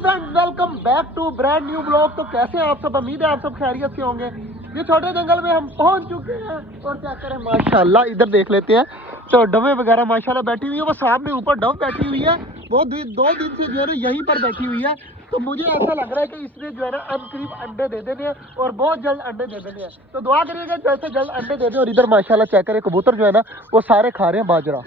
Friends, welcome back to brand new blog. तो कैसे हैं आप सब? उम्मीद है आप सब खैरियत से होंगे। ये छोटे जंगल में हम पहुंच चुके हैं और क्या करें, माशाल्लाह इधर देख लेते हैं। तो डवे वगैरह माशाल्लाह बैठी हुई है, वो सामने ऊपर डव बैठी हुई है। वो 2 दिन से जो है ना यहीं पर बैठी हुई है। तो मुझे ऐसा लग रहा है कि इसने जो है ना करीब अंडे दे देने हैं और बहुत जल्द अंडे दे देने हैं। तो दुआ करिएगा जैसे जल्द अंडे दे दें। और इधर माशाल्लाह चेक करें, कबूतर जो है ना वो सारे खा रहे हैं बाजरा।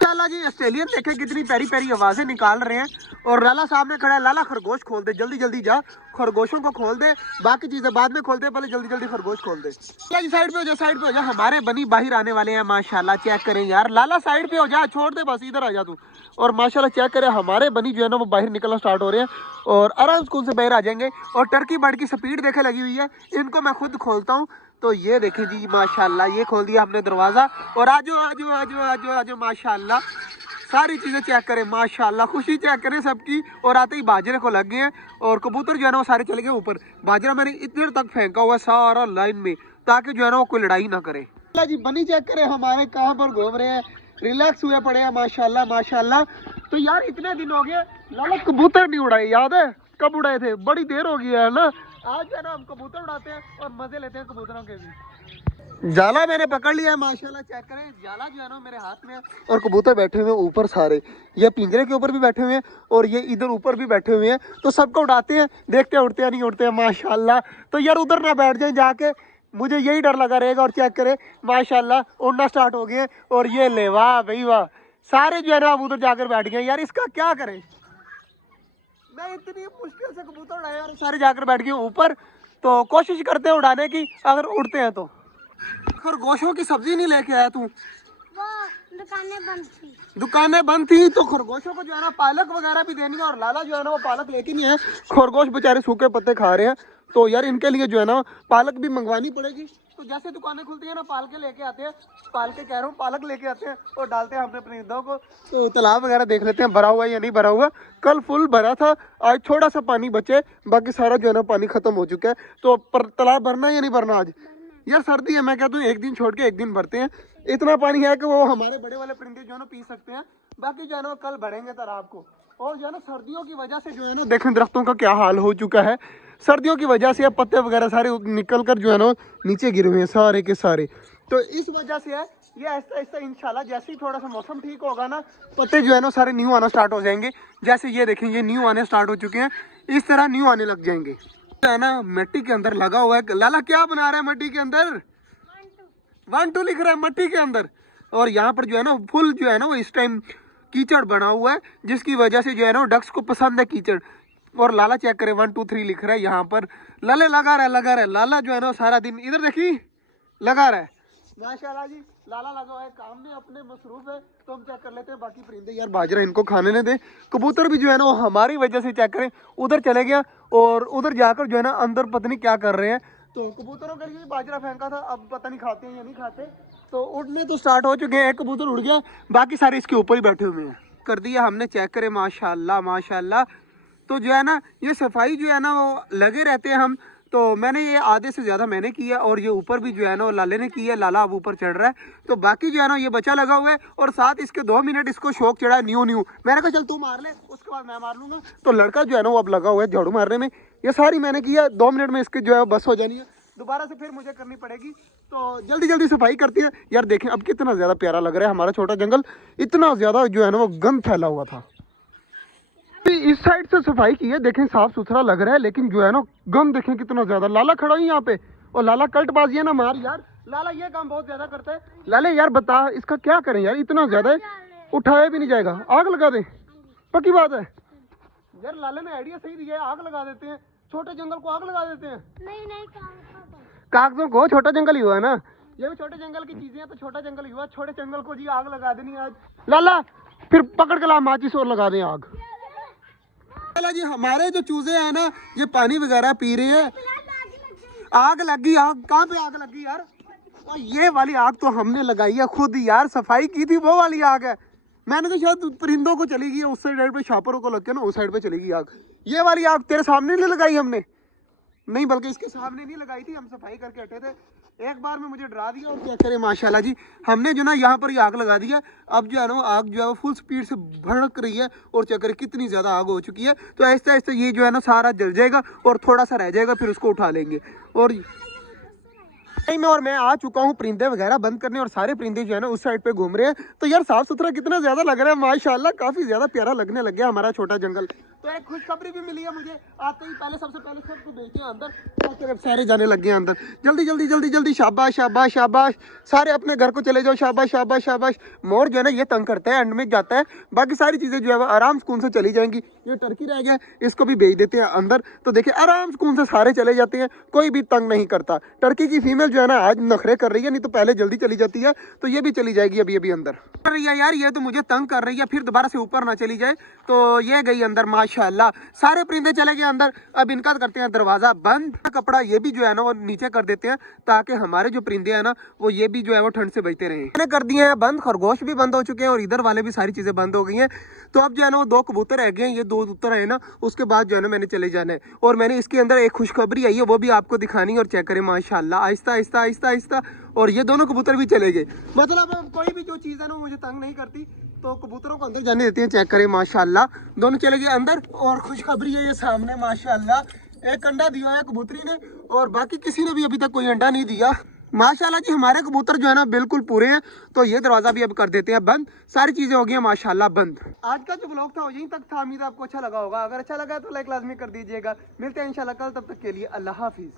लाला जी ऑस्ट्रेलियन देखे कितनी प्यारी प्यारी आवाजें निकाल रहे हैं। और लाला सामने खड़ा है। लाला खरगोश खोल दे, जल्दी जल्दी जा, खरगोशों को खोल दे, बाकी चीजें बाद में खोलते हैं, पहले जल्दी जल्दी खरगोश खोल दे। लाला जी साइड पे हो जा, साइड पे हो जा, हमारे बनी बाहर आने वाले हैं माशाल्लाह। चेक करें यार, लाला साइड पे हो जा, छोड़ दे बस, इधर आ जा तू। और माशाल्लाह चेक करें, हमारे बनी जो है ना वो बाहर निकलना स्टार्ट हो रहे हैं और आराम स्कूल से बाहर आ जाएंगे। और टर्की बर्ड की स्पीड देखे लगी हुई है, इनको मैं खुद खोलता हूँ। तो ये देखें जी माशाल्लाह, ये खोल दिया हमने दरवाजा और आजो आजो आजो आजो आजो माशाल्लाह। सारी चीजें चेक करें माशाल्लाह, खुशी चेक करें सबकी। और आते ही बाजरे को लग गए हैं और कबूतर जो है ना वो सारे चले गए ऊपर। बाजरा मैंने इतने तक फेंका हुआ सारा लाइन में, ताकि जो है ना वो कोई लड़ाई ना करे। जी बनी चेक करें हमारे कहाँ पर घूम रहे हैं, रिलैक्स हुए पड़े हैं माशाल्लाह माशाल्लाह। तो यार इतने दिन हो गए लाला कबूतर नहीं उड़ाए, याद है कब उड़ाए थे? बड़ी देर हो गई है ना। आज जो है ना हम कबूतर उड़ाते हैं और मजे लेते हैं कबूतरों के भी। जाला मैंने पकड़ लिया है माशाल्लाह, चेक करें। जाला जो है ना मेरे हाथ में है और कबूतर बैठे हुए हैं ऊपर सारे। ये पिंजरे के ऊपर भी बैठे हुए हैं और ये इधर ऊपर भी बैठे हुए हैं। तो सबको उड़ाते हैं, देखते हैं उड़ते हैं नहीं उड़ते हैं माशाल्लाह। तो यार उधर ना बैठ जाए जाके, मुझे यही डर लगा रहेगा। और चेक करें माशाल्लाह उड़ना स्टार्ट हो गए। और ये ले वाह भाई वाह, सारे जो है ना अब उधर जाकर बैठ गए। यार इसका क्या करें, मैं इतनी मुश्किल से कबूतर उड़ाया और सारे जाकर बैठ गए ऊपर। तो कोशिश करते हैं उड़ाने की, अगर उड़ते हैं तो। खरगोशों की सब्जी नहीं लेके आया तू? वो दुकानें बंद थी। दुकानें बंद थी तो खरगोशों को जो है ना पालक वगैरह भी देनी है। और लाला जो है ना वो पालक लेके नहीं है, खरगोश बेचारे सूखे पत्ते खा रहे हैं। तो यार इनके लिए जो है ना पालक भी मंगवानी पड़ेगी। तो जैसे दुकानें खुलती है ना पाल के लेके आते हैं, पाल के कह रहा हूँ, पालक लेके आते हैं और डालते हैं अपने परिंदों को। तो तालाब वगैरह देख लेते हैं भरा हुआ है या नहीं भरा हुआ। कल फुल भरा था, आज थोड़ा सा पानी बचे, बाकी सारा जो है ना पानी खत्म हो चुका है। तो तालाब भरना है या नहीं भरना आज? यार सर्दी है, मैं कहता हूँ एक दिन छोड़ के एक दिन भरते हैं। इतना पानी है कि वो हमारे बड़े वाले परिंदे जो है ना पी सकते हैं, बाकी जो है ना कल भरेंगे तालाब को। और जो है ना सर्दियों की वजह से जो है ना देखें दरख्तों का क्या हाल हो चुका है। सर्दियों की वजह से अब पत्ते वगैरह सारे निकल कर जो है ना नीचे गिरे हुए हैं सारे के सारे। तो इस वजह से है ये ऐसा ऐसा, इंशाल्लाह जैसे ही थोड़ा सा मौसम ठीक होगा ना, पत्ते जो है ना सारे न्यू आना स्टार्ट हो जाएंगे। जैसे ये देखें ये न्यू आने स्टार्ट हो चुके हैं, इस तरह न्यू आने लग जाएंगे। है ना मिट्टी के अंदर लगा हुआ है। लाला क्या बना रहा है मिट्टी के अंदर? 1 2 लिख रहा है मिट्टी के अंदर। और यहाँ पर जो है ना फुल जो है ना वो इस टाइम कीचड़ बना हुआ है, जिसकी वजह से जो है ना डक्स को पसंद है कीचड़। और लाला चेक करे 1 2 3 लिख रहा है यहाँ पर। लाले लगा रहा है लाला जो है ना सारा दिन इधर देखी लगा रहा है माशाल्लाह जी। लाला लगा हुआ है काम में, अपने मसरूफ है। तो हम चेक कर लेते हैं बाकी परिंदे। यार बाजरा इनको खाने नहीं दे। कबूतर भी जो है ना वो हमारी वजह से चेक करें उधर चले गया और उधर जाकर जो है ना अंदर पता नहीं क्या कर रहे हैं। तो कबूतरों के लिए बाजरा फेंका था, अब पता नहीं खाते हैं या नहीं खाते। तो उड़ने तो स्टार्ट हो चुके हैं, एक कबूतर उड़ गया, बाकी सारे इसके ऊपर ही बैठे हुए हैं। कर दिया हमने, चेक करें माशाल्लाह माशाल्लाह। तो जो है ना ये सफाई जो है ना वो लगे रहते हैं हम। तो मैंने ये आधे से ज़्यादा मैंने किया और ये ऊपर भी जो है ना वो लाले ने किया। लाला अब ऊपर चढ़ रहा है, तो बाकी जो है ना ये बच्चा लगा हुआ है। और साथ इसके 2 मिनट इसको शौक चढ़ा है न्यू। मैंने कहा चल तू मार ले, उसके बाद मैं मार लूंगा। तो लड़का जो है ना वो अब लगा हुआ है झाड़ू मारने में। ये सारी मैंने किया, 2 मिनट में इसकी जो है बस हो जानी है। दोबारा से फिर मुझे करनी पड़ेगी। तो जल्दी जल्दी सफाई करती है। यार देखें अब कितना ज़्यादा प्यारा लग रहा है हमारा छोटा जंगल। इतना ज़्यादा जो है ना वो गंद फैला हुआ था। इस साइड से सफाई की है, देखें साफ सुथरा लग रहा है, लेकिन जो है ना गंद देखें कितना ज्यादा। लाला खड़ा ही यहाँ पे और लाला कल्टबाजी है ना मार। यार लाला ये काम बहुत ज्यादा करता है। लाले यार बता इसका क्या करें यार, इतना ज्यादा है, उठाया भी नहीं जाएगा। आग लगा दे, पक्की बात है। यार लाले ने आइडिया सही दिया है, आग लगा देते हैं, छोटे जंगल को आग लगा देते हैं। नहीं कागजों को, छोटा जंगल ही हुआ है ना, ये भी छोटे जंगल की चीजें हैं। तो छोटा जंगल ही हुआ, छोटे जंगल को जी आग लगा देनी आज। लाला फिर पकड़ के ला माचिस और लगा दें आग। जी हमारे जो चूजे हैं ना ये पानी वगैरह पी रहे हैं। आग लगी, आग कहाँ पे आग लगी यार? और ये वाली आग तो हमने लगाई है खुद यार, सफाई की थी, वो वाली आग है। मैंने तो शायद परिंदों को चली गई उस साइड पे, छापरों को लग के ना उस साइड पे चली गई आग। ये वाली आग तेरे सामने नहीं लगाई हमने? नहीं, बल्कि इसके सामने नहीं लगाई थी, हम सफाई करके हटे थे। एक बार में मुझे डरा दिया। और क्या करें माशाल्लाह जी, हमने जो ना यहाँ पर ही आग लगा दिया। अब जो है ना आग जो है वो फुल स्पीड से भड़क रही है और चेक करें कितनी ज़्यादा आग हो चुकी है। तो ऐसे ऐसे ये जो है ना सारा जल जाएगा और थोड़ा सा रह जाएगा, फिर उसको उठा लेंगे। और मैं आ चुका हूँ परिंदे वगैरह बंद करने, और सारे परिंदे जो है ना उस साइड पे घूम रहे हैं। तो यार साफ सुथरा कितना ज्यादा लग रहा है माशाल्लाह, काफी ज्यादा प्यारा लगने लग गया हमारा छोटा जंगल। तो एक खुशखबरी भी मिली है मुझे आते ही, पहले सबसे पहले सबको भेजते हैं अंदर, ताकि अब सारे जाने लग गए अंदर। जल्दी जल्दी जल्दी जल्दी, शाबाश शाबाश शाबाश, सारे अपने घर को चले जाओ, शाबाश शाबाश शाबाश। मोर जो है ना ये तंग करता है, एंड में जाता है, बाकी सारी चीजें जो है वो आराम सुकून से चली जाएंगी। ये टर्की रह गया, इसको भी भेज देते हैं अंदर। तो देखिए आराम सुकून से सारे चले जाते हैं, कोई भी तंग नहीं करता। टर्की की फीमेल जो है ना आज नखरे कर रही है, नहीं तो पहले जल्दी चली जाती है। तो ये भी चली जाएगी अभी अभी अंदर। कर रही है यार, ये तो मुझे तंग कर रही है, फिर दोबारा से ऊपर ना चली जाए। तो ये गई अंदर माशाल्लाह, सारे परिंदे चले गए अंदर। अब इनका करते हैं दरवाजा बंद। कपड़ा ये भी जो है ना वो नीचे कर देते हैं, ताकि हमारे जो परिंदे हैं ना वो ये भी जो है वो ठंड से बचते रहे। मैंने कर दिए हैं बंद, खरगोश भी बंद हो चुके हैं और इधर वाले भी सारी चीजें बंद हो गई हैं। तो अब जो है ना वो 2 कबूतर रह गए हैं, ये 2 कबूतर है ना, उसके बाद जो है ना मैंने चले जाना है। और मैंने इसके अंदर एक खुशखबरी आई है, वो भी आपको दिखानी है। और चेक करें माशाल्लाह, आहिस्ता आहिस्ता आहिस्ता आहिस्ता, और ये दोनों कबूतर भी चले गए। मतलब अब कोई भी जो चीज़ है ना वो मुझे तंग नहीं करती, तो कबूतरों को अंदर जाने देते हैं। चेक करें माशाल्लाह, दोनों चले गए अंदर। और खुशखबरी है ये सामने माशाल्लाह, एक अंडा दिया है कबूतरी ने, और बाकी किसी ने भी अभी तक कोई अंडा नहीं दिया। माशाल्लाह जी हमारे कबूतर जो है ना बिल्कुल पूरे हैं। तो ये दरवाजा भी अब कर देते हैं बंद, सारी चीजें हो गई हैं माशाल्लाह बंद। आज का जो ब्लॉग था वो यहीं तक था, उम्मीद आपको अच्छा लगा होगा। अगर अच्छा लगा तो लाइक लाजमी कर दीजिएगा। मिलते हैं इंशाल्लाह कल, तब तक के लिए अल्लाह हाफिज।